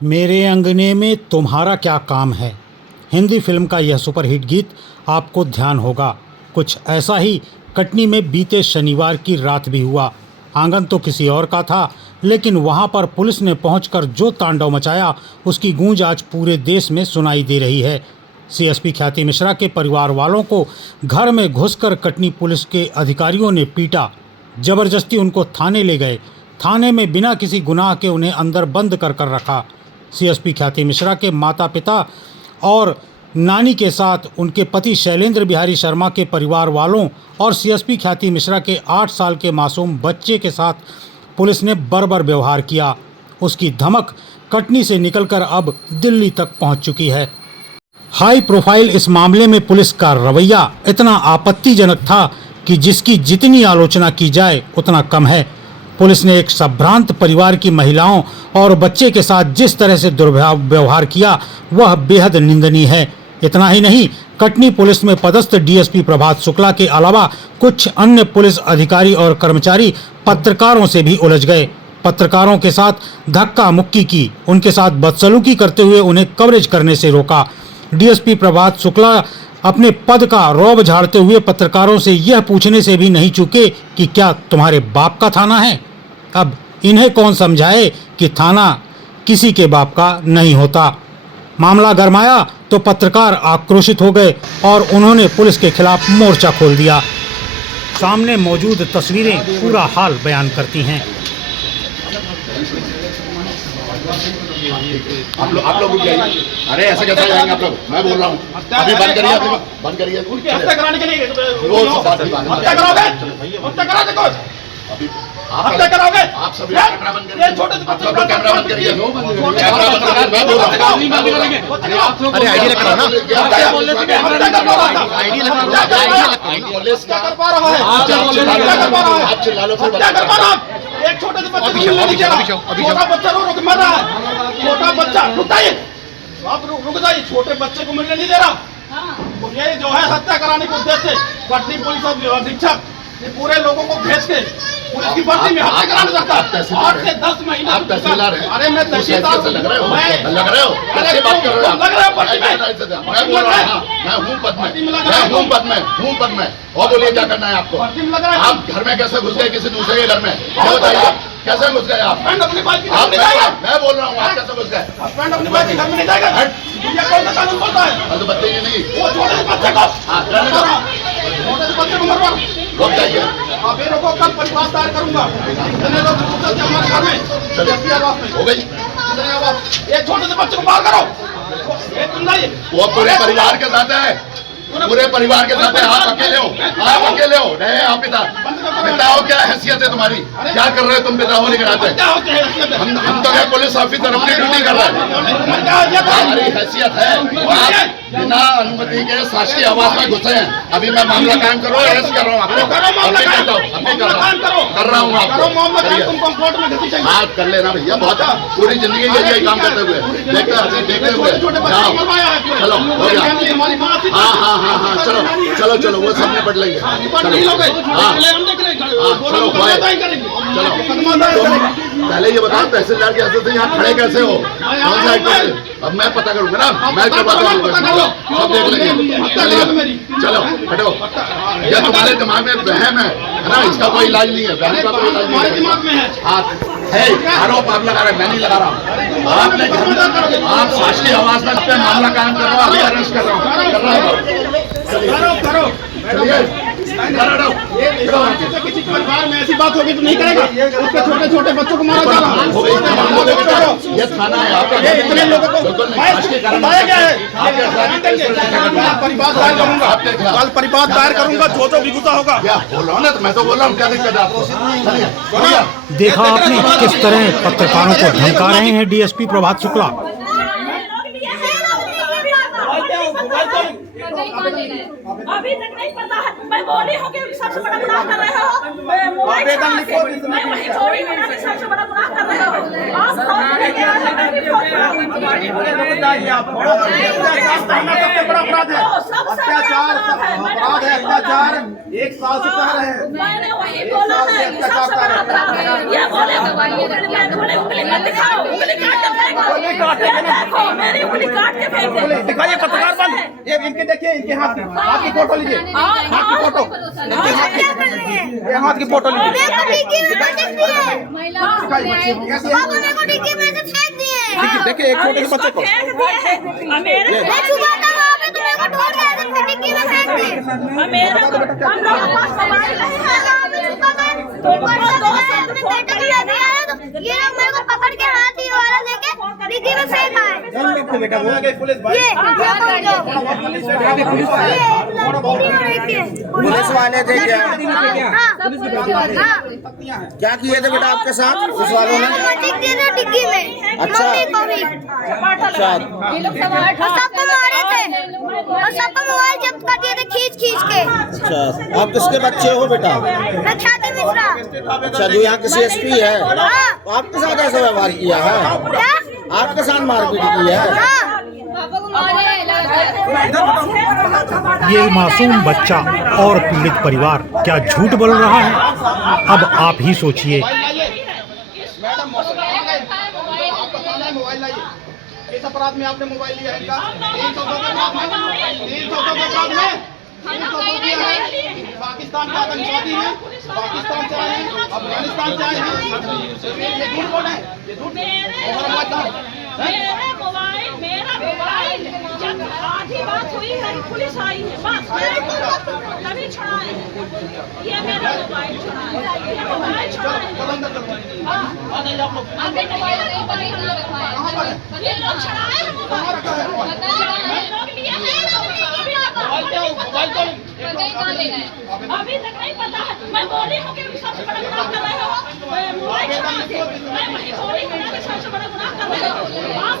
मेरे अंगने में तुम्हारा क्या काम है। हिंदी फिल्म का यह सुपरहिट गीत आपको ध्यान होगा। कुछ ऐसा ही कटनी में बीते शनिवार की रात भी हुआ। आंगन तो किसी और का था, लेकिन वहां पर पुलिस ने पहुंचकर जो तांडव मचाया, उसकी गूंज आज पूरे देश में सुनाई दे रही है। सीएसपी ख्याति मिश्रा के परिवार वालों को घर में घुसकर कटनी पुलिस के अधिकारियों ने पीटा। जबरदस्ती उनको थाने ले गए। थाने में बिना किसी गुनाह के उन्हें अंदर बंद कर रखा। सीएसपी ख्याति मिश्रा के माता पिता और नानी के साथ उनके पति शैलेंद्र बिहारी शर्मा के परिवार वालों और सीएसपी ख्याति मिश्रा के 8 साल के मासूम बच्चे के साथ पुलिस ने बर्बर व्यवहार किया। उसकी धमक कटनी से निकलकर अब दिल्ली तक पहुंच चुकी है। हाई प्रोफाइल इस मामले में पुलिस का रवैया इतना आपत्तिजनक था कि जिसकी जितनी आलोचना की जाए उतना कम है। पुलिस ने एक संभ्रांत परिवार की महिलाओं और बच्चे के साथ जिस तरह से दुर्व्यवहार किया, वह बेहद निंदनीय है। इतना ही नहीं, कटनी पुलिस में पदस्थ डीएसपी प्रभात शुक्ला के अलावा कुछ अन्य पुलिस अधिकारी और कर्मचारी पत्रकारों से भी उलझ गए। पत्रकारों के साथ धक्का मुक्की की, उनके साथ बदसलूकी करते हुए उन्हें कवरेज करने से रोका। डीएसपी प्रभात शुक्ला अपने पद का रौब झाड़ते हुए पत्रकारों से यह पूछने से भी नहीं चूके कि क्या तुम्हारे बाप का थाना है। अब इन्हें कौन समझाए कि थाना किसी के बाप का नहीं होता। मामला गरमाया तो पत्रकार आक्रोशित हो गए और उन्होंने पुलिस के खिलाफ मोर्चा खोल दिया। सामने मौजूद तस्वीरें पूरा हाल बयान करती हैं। आप लोग रुक जाइए। अरे ऐसे कैसे जाएंगे आप लोग? मैं बोल रहा हूँ अभी बंद करिए, बंद करिए। उनकी हत्या कराने के लिए हत्या कराओगे? हत्या करा दे कुछ। हत्या कराओगे? आप सब कैमरा बंद करिए। छोटे से बच्चे को कैमरा बंद करिए। कैमरा बंद करिए। मैं बोल रहा हूँ। अरे आईडी लगा ना, आईडी क्या कर पा रहा है? आप चिल्ला लो फिर क्या कर पा रहा है? एक छोटे से बच्चे को मिलने नहीं दे रहा। छोटा बच्चा रो के मर रहा है। छोटा बच्चा, रुक जाइए आप, रुक जाइए। छोटे बच्चे को मिलने नहीं दे रहा। ये जो है हत्या कराने के उद्देश्य से कटनी पुलिस अधीक्षक ये पूरे लोगों को भेज के पुलिस की भर्ती में हत्या कराना चाहता है। 8 से 10 महीने आप तहसीलदार हैं। अरे मैं तहसीलदार लग रहे हो कैसे बात कर रहे हो? लग रहा है भर्ती में। मैं बोल रहा हूँ मैं हूँ पद में और बोलिए क्या करना है आपको? भर्ती में लग रहा है। आप घर में कैसे घुस गए किसी दूसरे के घर में? ये बताइए कैसे घुस गए आप? अपनी बात की घर में नहीं जाएगा। मैं बोल रहा हूँ आप कैसे घुस गए? हस्बैंड अपनी बात की घर में नहीं जाएगा। दुनिया कौन सा कानून बोलता है? तो बताइए नहीं। वो छोटे से बच्चे को छोटे से बच्चे को मरवा रुक जाइए। आप ये रोको, कल परिवार दायर करूंगा। इतने लोग घुसते हमारे घर में हो गई। एक छोटे से बच्चे को बाहर करो। ये तुम जाइए। वो पूरे परिवार के साथ है, पूरे परिवार के साथ है। आप अकेले हो, आप अकेले हो। नहीं आप पिता हो, क्या हैसियत है तुम्हारी? क्या कर रहे हो तुम पिता होने के नाते? हम तो क्या पुलिस ऑफिसर अपनी ड्यूटी कर रहे हैं। हमारी हैसियत है। आप बिना अनुमति के शासकीय आवास में घुसे हैं। अभी मैं मामला कायम कर रहा हूँ, अरेस्ट कर रहा हूँ आपको। कर रहा हूँ आपको। आप कर लेना भैया, बहुत पूरी जिंदगी यही काम करते हुए देखते हुए चलो हो गया। हाँ चलो चलो वो सब निपट लेंगे। चलो पहले ये बताओ तहसीलदार के हाथों से यहाँ खड़े कैसे हो? कौन सा एक्टर? अब मैं पता करूंगा ना, मैं करवाता हूँ, सब देख लेंगे। चलो हटो। यह तुम्हारे दिमाग में वहम है ना, इसका कोई इलाज नहीं है। वहम का कोई इलाज नहीं है। आरोप आप लगा रहे हैं, मैं नहीं लगा रहा हूँ। आपने आप शासकीय आवास में अपने मामला कायम कर रहा हूँ, अभी अरेस्ट कर रहा हूँ। किसी परिवार में ऐसी बात होगी तो नहीं करेगा। उसके छोटे छोटे बच्चों को मारा जा रहा है। ये थाना है आपका। इतने लोगों को बताया गया है। परिवार दायर करूंगा, कल परिवार दायर करूंगा। जो भी गुस्सा होगा बोल रहा हूँ ना, तो मैं तो बोल रहा हूँ क्या दिक्कत है आपको? देखा आपने किस तरह पत्रकारों को धमका रहे हैं डीएसपी प्रभात शुक्ला। अभी तक नहीं पता है। मैं बोली हूँ कि सबसे बड़ा गुनाह कर रहे हो। मैं वही चोरी करने सबसे बड़ा गुनाह कर रहे हो। आप रुक जाइए आप। अत्याचार करना सबसे बड़ा अपराध है। अत्याचार अपराध है। अत्याचार 1 साल से कह रहे हैं। मैंने वही बोला है कि सबसे बड़ा अपराध है। ये बोले उंगली मत दिखाओ, उंगली काट के फेंको। देखो मेरी उंगली काट के फेंको। दिखाइए पत्रकार बंद। ये इनके देखिए, इनके हाथ की फोटो लीजिए। हाथ की फोटो, ये हाथ की फोटो लीजिए। देखिए एक छोटे से बच्चे को पकड़ के हाथ ही वाला लेके डिग्गी में फेंका है। बेटा वो गए पुलिस भाई। पुलिस वाले थे क्या? क्या किए थे बेटा आपके साथ पुलिस वालों ने? डिग्गी में। अच्छा अच्छा, सबको मारे थे और सबको मोबाइल जब्त कर दिए थे खींच के। अच्छा आप किसके बच्चे हो बेटा? मैं ख्याति मिश्रा। अच्छा जो यहाँ के CSP है, तो आपके साथ ऐसा व्यवहार किया है? आपके साथ मारपीट की है? ये मासूम बच्चा और पीड़ित परिवार क्या झूठ बोल रहा है? अब आप ही सोचिए। मैडम मोबाइल लाइए। किस अपराध में आपने मोबाइल लिया है इनका? 302 के अपराध में 302 के अपराध में 302 किया है। पाकिस्तान के आतंकवादी हैं, पाकिस्तान से आए हैं, अफगानिस्तान से आए हैं। ये झूठ बोल रहे हैं, ये झूठ। मेरा मोबाइल जब आधी बात हुई है पुलिस आई है बस तभी छुड़ाए हैं। ये मेरा मोबाइल छुड़ाए, ये मोबाइल छुड़ाए। ये लोग छुड़ाए हैं मोबाइल, लोग लिए हैं। अभी तक नहीं पता है। मैं बोली हूँ कि सबसे बड़ा गुनाह कर रहे हो मोबाइल छुड़ा के। मैं वही बोली हूँ कि सबसे बड़ा गुनाह कर रहे हो आप।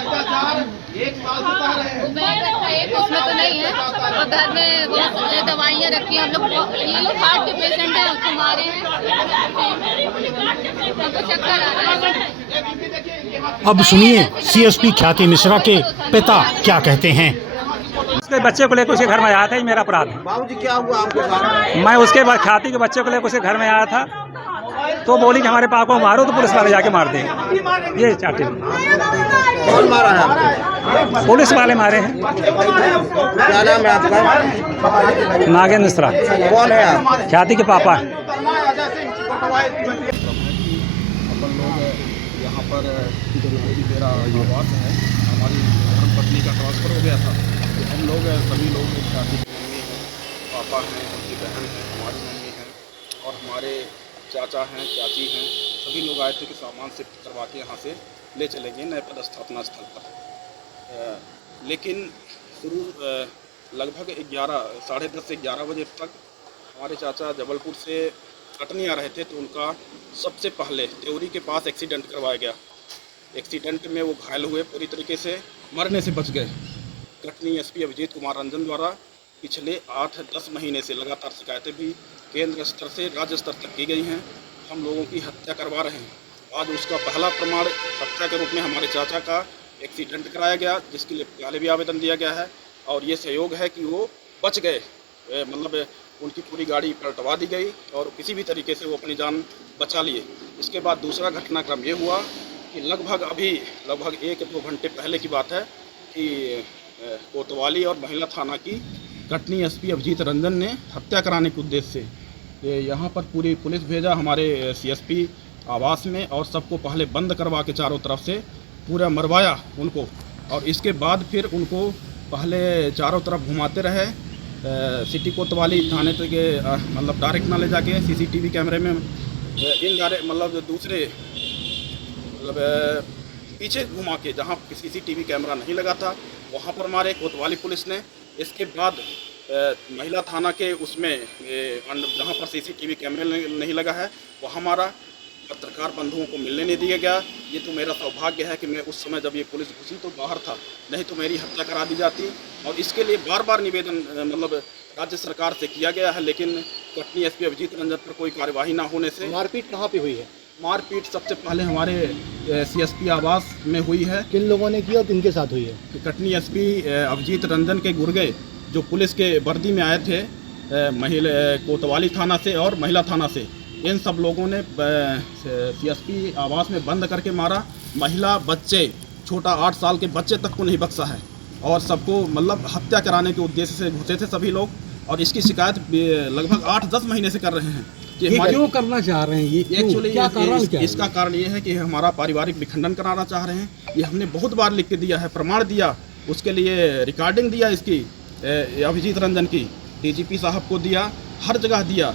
अत्याचार 1 साल से कह रहे हैं। उसमें तो नहीं है और घर में बहुत सारी दवाइयाँ रखी हैं। हम लोग ये लोग हार्ट के पेशेंट हैं, उसको मारे हैं, हमको चक्कर आ रहा है। अब सुनिए CSP ख्याति मिश्रा के पिता क्या कहते हैं। उसके बच्चे को लेकर उसके घर में आया था। ये मेरा अपराध है। बाबूजी क्या हुआ आपके साथ? मैं उसके बाद ख्याति के बच्चे को लेकर उसके घर में आया था, तो बोली कि हमारे पापा को मारो, तो पुलिस वाले जाके मार देंगे। ये चाहते हैं। कौन मारा है आपको? पुलिस वाले मारे हैं। क्या नाम है आपका? नागेंद्र मिश्रा। कौन है आप? ख्याति के पापा हैं। अपन लोग यहाँ पर मेरा आवास है, हमारी धर्मपत्नी का ट्रांसफ़र हो गया था, तो हम लोग सभी लोग ख्याति की मम्मी हैं, पापा हैं, उनकी बहन है, हमारी मम्मी हैं और हमारे चाचा हैं, चाची हैं, सभी लोग आए थे कि सामान शिफ्ट करवा के यहाँ से ले चलेंगे नए पदस्थापना स्थल पर। लेकिन शुरू लगभग 10:30 से 11 बजे तक हमारे चाचा जबलपुर से कटनी आ रहे थे, तो उनका सबसे पहले त्योरी के पास एक्सीडेंट करवाया गया। एक्सीडेंट में वो घायल हुए, पूरी तरीके से मरने से बच गए। कटनी SP अभिजीत कुमार रंजन द्वारा पिछले 8-10 महीने से लगातार शिकायतें भी केंद्र स्तर से राज्य स्तर तक की गई हैं। हम लोगों की हत्या करवा रहे हैं। आज उसका पहला प्रमाण हत्या के रूप में हमारे चाचा का एक्सीडेंट कराया गया, जिसके लिए पहले भी आवेदन दिया गया है और ये सहयोग है कि वो बच गए। मतलब उनकी पूरी गाड़ी पलटवा दी गई और किसी भी तरीके से वो अपनी जान बचा लिए। इसके बाद दूसरा घटनाक्रम ये हुआ कि लगभग 1-2 घंटे पहले की बात है कि कोतवाली और महिला थाना की कटनी SP अभिजीत रंजन ने हत्या कराने के उद्देश्य से यहाँ पर पूरी पुलिस भेजा हमारे CSP आवास में और सबको पहले बंद करवा के चारों तरफ से पूरा मरवाया उनको, और इसके बाद फिर उनको पहले चारों तरफ घुमाते रहे। सिटी कोतवाली थाने तक मतलब डायरेक्ट ना ले जाके CCTV कैमरे में मतलब दूसरे मतलब पीछे घुमा के जहाँ CCTV कैमरा नहीं लगा था वहाँ पर मारे कोतवाली पुलिस ने। इसके बाद महिला थाना के उसमें जहाँ पर CCTV कैमरे नहीं लगा है वहाँ मारा। पत्रकार बंधुओं को मिलने नहीं दिया गया। ये तो मेरा सौभाग्य है कि मैं उस समय जब ये पुलिस घुसी तो बाहर था, नहीं तो मेरी हत्या करा दी जाती। और इसके लिए बार बार निवेदन मतलब राज्य सरकार से किया गया है, लेकिन कटनी एसपी अभिजीत रंजन पर कोई कार्यवाही ना होने से। मारपीट कहाँ पे हुई है? मारपीट सबसे पहले हमारे सीएसपी आवास में हुई है। किन लोगों ने की और किनके साथ हुई है? कटनी एसपी अभिजीत रंजन के गुर्गे जो पुलिस के वर्दी में आए थे, महिला कोतवाली थाना से और महिला थाना से, इन सब लोगों ने सीएसपी आवास में बंद करके मारा। महिला, बच्चे, छोटा 8 साल के बच्चे तक को नहीं बख्शा है और सबको मतलब हत्या कराने के उद्देश्य से घुसे थे सभी लोग। और इसकी शिकायत लगभग 8-10 महीने से कर रहे हैं कि क्यों करना चाह रहे हैं ये? एक्चुअली क्या कारण क्या है? इसका कारण ये है कि हमारा पारिवारिक विखंडन कराना चाह रहे हैं। ये हमने बहुत बार लिख के दिया है, प्रमाण दिया, उसके लिए रिकॉर्डिंग दिया इसकी अभिजीत रंजन की, डीजीपी साहब को दिया, हर जगह दिया,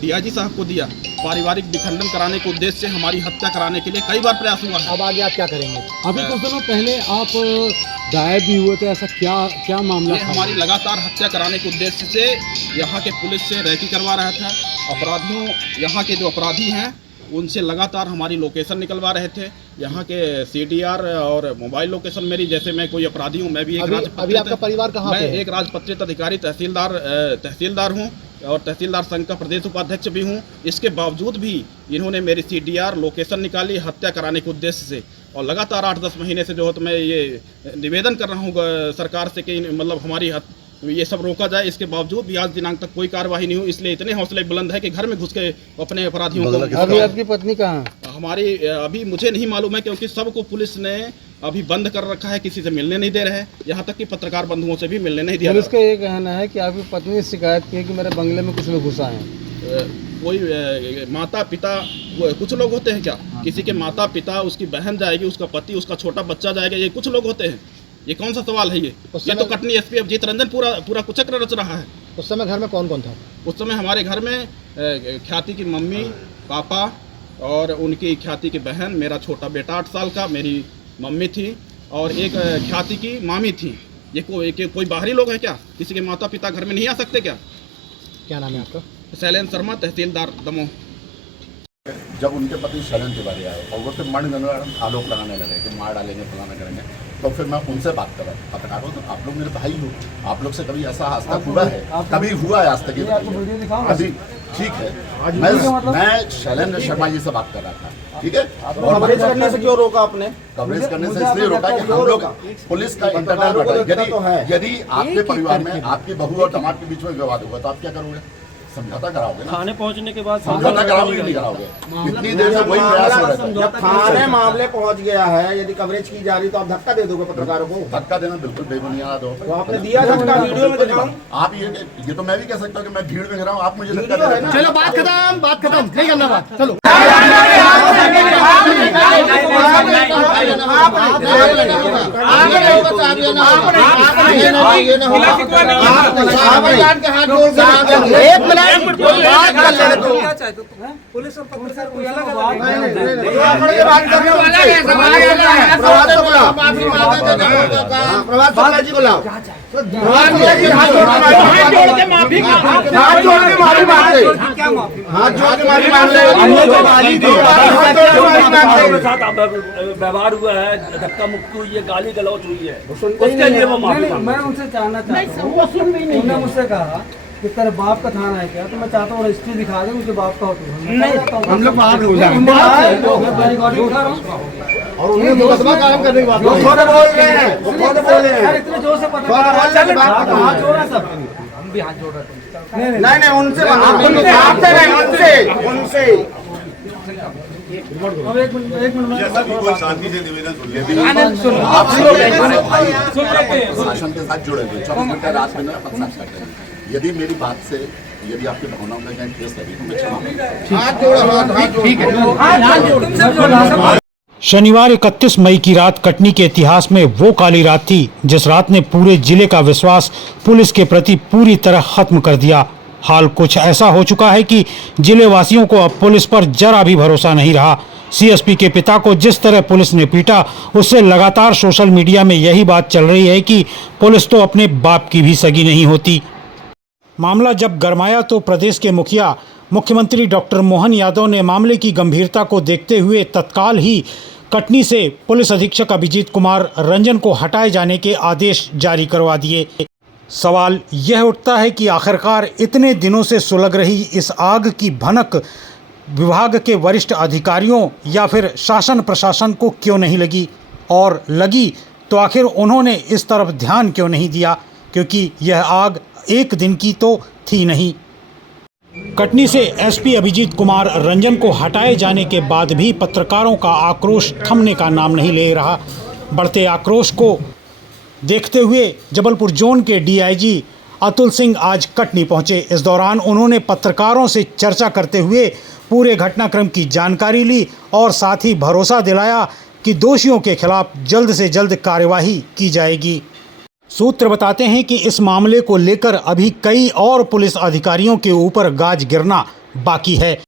डीआईजी साहब को दिया। पारिवारिक विखंडन कराने के उद्देश्य से हमारी हत्या कराने के लिए कई बार प्रयास हुआ है। अब आगे आप क्या करेंगे? अभी कुछ दिनों पहले आप गायब भी हुए थे, ऐसा क्या मामला था? हमारी लगातार हत्या कराने के उद्देश्य से यहाँ के पुलिस से रैकी करवा रहा था। अपराधियों, यहाँ के जो अपराधी हैं उनसे लगातार हमारी लोकेशन निकलवा रहे थे। यहाँ के सीडीआर और मोबाइल लोकेशन मेरी, जैसे मैं कोई अपराधी हूँ, मैं भी एक अभी आपका परिवार कहाँ पे है? मैं एक राजपत्रित अधिकारी तहसीलदार हूँ और तहसीलदार संघ का प्रदेश उपाध्यक्ष भी हूँ। इसके बावजूद भी इन्होंने मेरी सीडीआर लोकेशन निकाली हत्या कराने के उद्देश्य से। और लगातार 8-10 महीने से जो है तो मैं ये निवेदन कर रहा हूँ सरकार से कि मतलब हमारी ये सब रोका जाए। इसके बावजूद भी आज दिनांक तक कोई कार्रवाई नहीं हुई, इसलिए इतने हौसले बुलंद है कि घर में घुस के अपने अपराधियों को। अभी आपकी पत्नी कहाँ है? हमारी अभी मुझे नहीं मालूम है, क्योंकि सबको पुलिस ने अभी बंद कर रखा है, किसी से मिलने नहीं दे रहे हैं, यहाँ तक कि पत्रकार बंधुओं से भी मिलने नहीं दिया। पुलिस का ये कहना है कि आपकी पत्नी ने शिकायत की कि मेरे बंगले में कुछ लोग घुसा है। कोई माता पिता, कुछ लोग होते हैं क्या? किसी के माता पिता, उसकी बहन जाएगी, उसका पति, उसका छोटा बच्चा जाएगा, ये कुछ लोग होते हैं? ये कौन सा सवाल है? ये तो कटनी एसपी अभिजीत रंजन पूरा कुचक्र रच रहा है। उस समय घर में कौन कौन था? उस समय हमारे घर में ख्याति की मम्मी, पापा और उनकी ख्याति की बहन, मेरा छोटा बेटा 8 साल का, मेरी मम्मी थी और एक ख्याति की मामी थी। ये कोई बाहरी लोग हैं क्या? किसी के माता पिता घर में नहीं आ सकते क्या? क्या नाम है आपका? शैलेंद्र शर्मा, तहसीलदार दमोह। जब उनके पति शैलेंद्र तिवारी आए और वो फिर मनगढ़ंत आरोप लगाने लगे कि मार डालेंगे, फलाना करेंगे, तो फिर मैं उनसे बात कर रहा था। पत्रकारों, तो आप लोग मेरे भाई हो, आप लोग से कभी ऐसा आज तक हुआ है? कभी हुआ है आज तक? अभी ठीक है, मैं शैलेंद्र शर्मा जी से बात कर रहा था, ठीक है। और कवरेज करने से क्यों रोका आपने? कवरेज करने से इसलिए रोका कि हम लोग पुलिस का इंटरनल मैटर, यदि आपके परिवार में आपकी बहू और दामाद के बीच में विवाद हुआ तो आप क्या करोगे? समझौता कराओगे ना? थाने पहुंचने के बाद समझौता कराओगे कि नहीं कराओगे? इतनी देर से वही प्रयास हो रहा था। थाने मामले पहुंच गया है, यदि कवरेज की जा रही तो आप धक्का दे दोगे पत्रकारों को? धक्का देना बिल्कुल बेबुनियाद हो। तो आपने दिया धक्का, वीडियो में दिखाऊं? आप ये तो मैं भी कह सकता हूँ कि मैं भीड़ में खड़ा हूँ, आप मुझे धक्का दे रहे हैं। चलो बात खत्म, नहीं करना बात, चलो। पुलिस और पत्रकार कोई अलग व्यवहार हुआ है, धक्का मुक्की हुई है, गाली गलौज हुई है, उसके लिए वो माफी। मैं उनसे जानना चाहता हूँ, उन्होंने मुझसे कहा कि तेरे बाप का थाना है क्या? तो मैं चाहता हूँ हिस्ट्री दिखा दे, मुझे बाप का हो तो हम लोग बाहर हो जाए और उन्हें मुकदमा कायम करने की बात बोल रहे हैं। इतने जोर से हाथ जोड़ रहे सब, हम भी हाथ जोड़ रहे थे। नहीं उनसे अब एक मिनट कोई शांति से निवेदन शासन के साथ जुड़े हुए 24 घंटे रात में पत्रकार करते हैं। यदि मेरी बात से यदि आपकी भावनाओं में कहीं ठेस लगी तो मैं क्षमा। शनिवार 31 मई की रात कटनी के इतिहास में वो काली रात थी जिस रात ने पूरे जिले का विश्वास पुलिस के प्रति पूरी तरह खत्म कर दिया। हाल कुछ ऐसा हो चुका है कि जिले वासियों को अब पुलिस पर जरा भी भरोसा नहीं रहा। सीएसपी के पिता को जिस तरह पुलिस ने पीटा, उससे लगातार सोशल मीडिया में यही बात चल रही है कि पुलिस तो अपने बाप की भी सगी नहीं होती। मामला जब गरमाया तो प्रदेश के मुखिया मुख्यमंत्री डॉक्टर मोहन यादव ने मामले की गंभीरता को देखते हुए तत्काल ही कटनी से पुलिस अधीक्षक अभिजीत कुमार रंजन को हटाए जाने के आदेश जारी करवा दिए। सवाल यह उठता है कि आखिरकार इतने दिनों से सुलग रही इस आग की भनक विभाग के वरिष्ठ अधिकारियों या फिर शासन प्रशासन को क्यों नहीं लगी, और लगी तो आखिर उन्होंने इस तरफ ध्यान क्यों नहीं दिया, क्योंकि यह आग एक दिन की तो थी नहीं। कटनी से एसपी अभिजीत कुमार रंजन को हटाए जाने के बाद भी पत्रकारों का आक्रोश थमने का नाम नहीं ले रहा। बढ़ते आक्रोश को देखते हुए जबलपुर जोन के डीआईजी अतुल सिंह आज कटनी पहुंचे। इस दौरान उन्होंने पत्रकारों से चर्चा करते हुए पूरे घटनाक्रम की जानकारी ली और साथ ही भरोसा दिलाया कि दोषियों के खिलाफ जल्द से जल्द कार्यवाही की जाएगी। सूत्र बताते हैं कि इस मामले को लेकर अभी कई और पुलिस अधिकारियों के ऊपर गाज गिरना बाकी है।